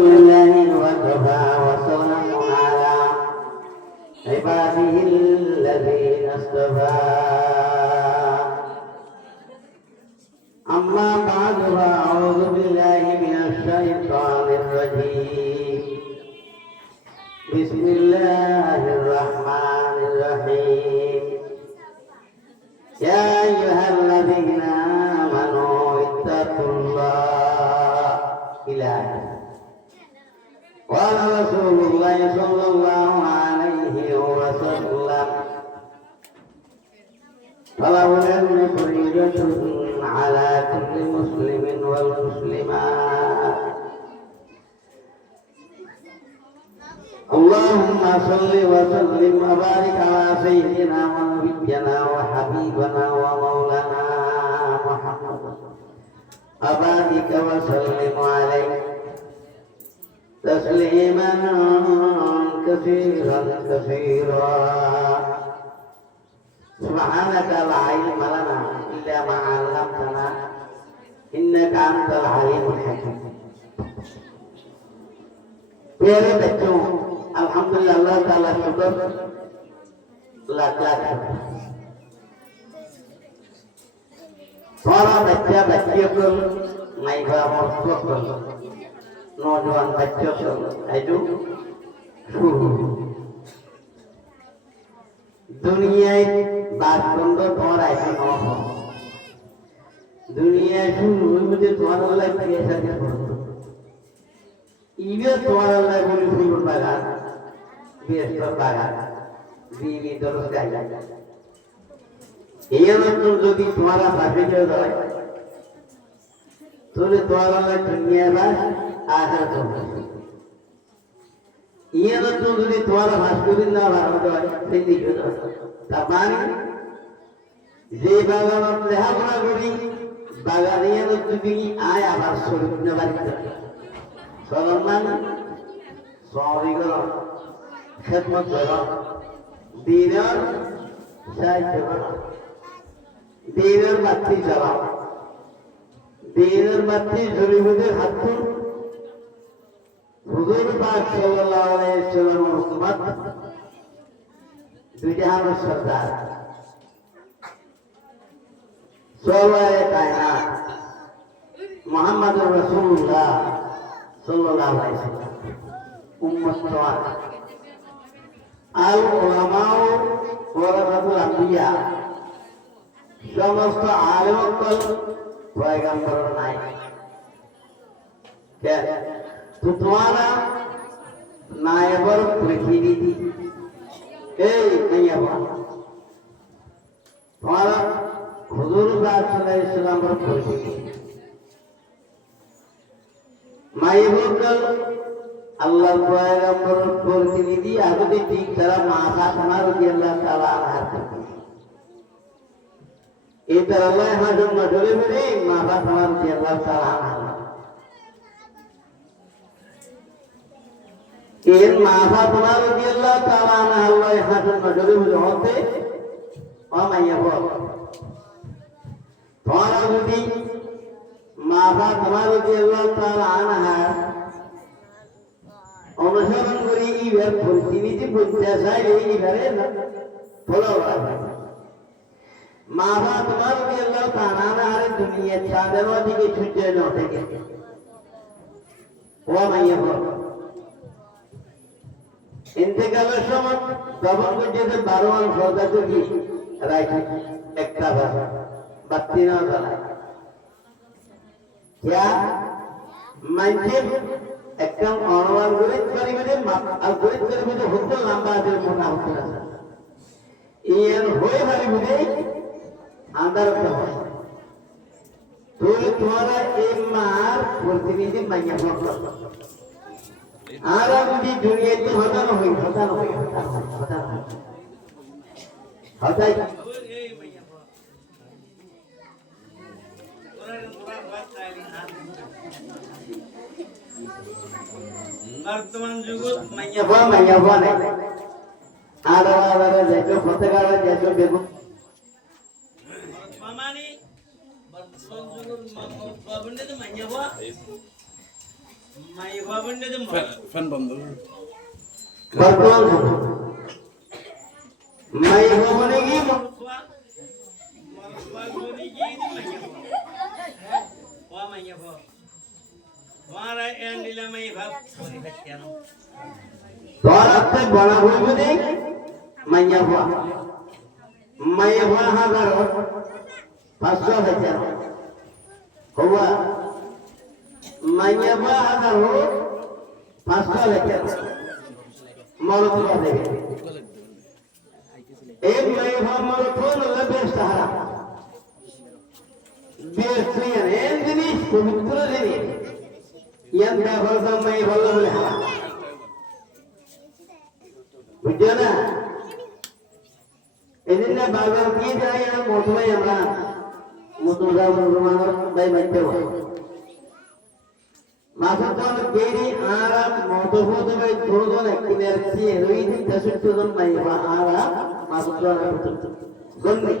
لله وكفى وسلام على عباده الذين اصطفى أما بعد فأعوذ بالله من الشيطان الرجيم بسم الله الرحمن الرحيم يا أيها الذين آمنوا اتقوا الله إلهي قال رسول الله صلى الله عليه وسلم فله العلم فريضة على كل مسلم والمسلمات اللهم صل وسلم وبارك على سيدنا ونبينا وحبيبنا ومولانا محمد وبارك وسلم عليه تسليما كثيرا كثيرا سبحانك لا علم لنا إلا ما علمتنا إنك أنت العليم الحكيم प्यारे बच्चों अल्हम्दुलिल्लाह अल्लाह ताला शुक्र लाख लाख सारा बच्चा बच्चियों को माई बाप और को नौजवान बच्चों को ऐजो शुरू दुनिया बात बंदो तुम्हारा ऐसी न हो दुनिया शुरू मुझे तुम्हारा लाइफ कैसा क्या इवे तुम्हारा लाइफ बोली फूल बागान बेस्टर बागान बीवी दोनों से आया ये लोग तुम जो भी तुम्हारा भाभी जो है तोले तुम्हारा लाइफ दुनिया में आखिर तुम ये लोग तुम जो भी तुम्हारा भास्कुरी ना भाग दो सिंधी जो तापानी जे बागान अपने हमारा गुरी बागान ये लोग जो भी आया भास्कुरी न बारी सलमान सॉरी करो खिदमत करो दीनर साहित्य करो दीनर बत्ती चलाओ दीनर बत्ती जुड़ी हुई हाथों हुजूर पाक सल्लल्लाहु अलैहि वसल्लम हुकूमत दुनिया में सरदार सोलह कायनात मोहम्मद रसूलुल्लाह सल्लल्लाहु अलैहि वसल्लम उम्मत तवार आल उलमाओ वरसतुल अंबिया समस्त आलिमकल पैगंबर নাই क्या तो तुम्हारा नायबर पृथ्वी थी ए नहीं हुआ तुम्हारा हुजूर सल्लल्लाहु अलैहि वसल्लम पर पृथ्वी माइबुकल अल्लाह पैगंबर प्रतिनिधि आगुदी ठीक तरह माथा समार की अल्लाह ताला आहार करती इधर अल्लाह हजम मजूरी में नहीं माथा समार की अल्लाह ताला आहार इन माथा समार की अल्लाह ताला आहार अल्लाह हजम मजूरी में होते और माइबुक तुम्हारा आगुदी माथा समार की अल्लाह ताला आहार অনুসরণ করি ইবার পৃথিবীতে পৌঁছা যায় এইবারে ফলো করা মা বাবা তোমার কি আল্লাহ তাআলা আর দুনিয়া চাঁদের দিকে ছুটে না থেকে ও মাইয়া বল ইন্তেকালের সময় তখন পর্যন্ত 12 মান সদা করি রাখি একটা বাতি না জ্বালায় क्या मंजिल एकदम ऑनलाइन गुरित करी में अब गुरित करी में होते लंबा दिल मोटा होता है ये होए वाली मुझे अंदर होता है तो तुम्हारा एक मार प्रतिनिधि मायने होता है आरा मुझे दुनिया तो होता ना होता है वर्तमान जुगत मैया नहीं आधा जैसे फतेगार जैसे बेगु मामानी वर्तमान जुगत बाबने तो मैया ফ্যান বন্ধ বর্তমান মাই ভবনে গিয়ে তোরাতে বড় হইবে দেখ মাইয়া ভুয়া মাইয়া ভুয়া হাজার 500 হাজার হওয়া মাইয়া ভুয়া হাজার হো 500 হাজার মরত হবে एक माई भुआ मर कोन लबे सहारा बेसियन एंदिनी पवित्र देनी यंदा भरदा माई भल्ला ले हारा বুঝছো না এদিন না বাজার কি যায় আর মোটবাই আমরা মোটরা রোমানোর বাই বাইতে হয় মাসুদন কেরি আরাম মোটবো বাই ধরজন একদিনের কি রই দিন 63 জন মাই বা আরাম মাসুদন গন্নি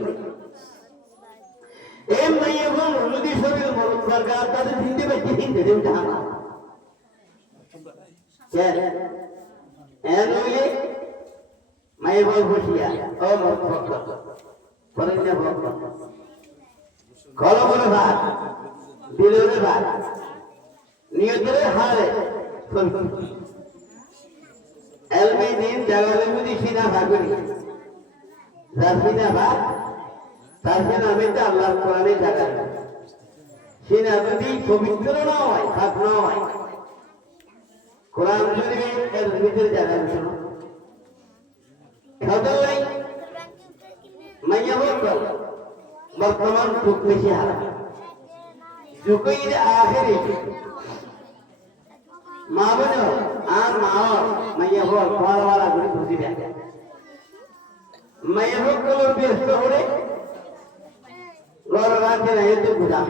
এই মাই এবং নদী শরীর মরদ সরকার তাদের হিন্দি বেশি হিন্দি দেন জানা কে এনলি মাই বল বসিয়া ও মরদ পরিণে বল কলো করে ভাত দিলরে ভাত নিয়তরে হারে এলমি দিন জাগালে মুদি সিনা ভাগনি রাসিনা ভাত তারপরে আমি তো আল্লাহর কোরআনে জাগা সিনা যদি পবিত্র না হয় খাত না হয় কোরআন যদি এর ভিতরে জাগা শোনো খাদাই মাইয়া বল বর্তমান খুব বেশি হারা যুগের আখেরে মা বলো আর মা মাইয়া বল খাওয়ালা করে খুশি থাকে মাইয়া বল ব্যস্ত হলে লড় রাখে না এত বুঝা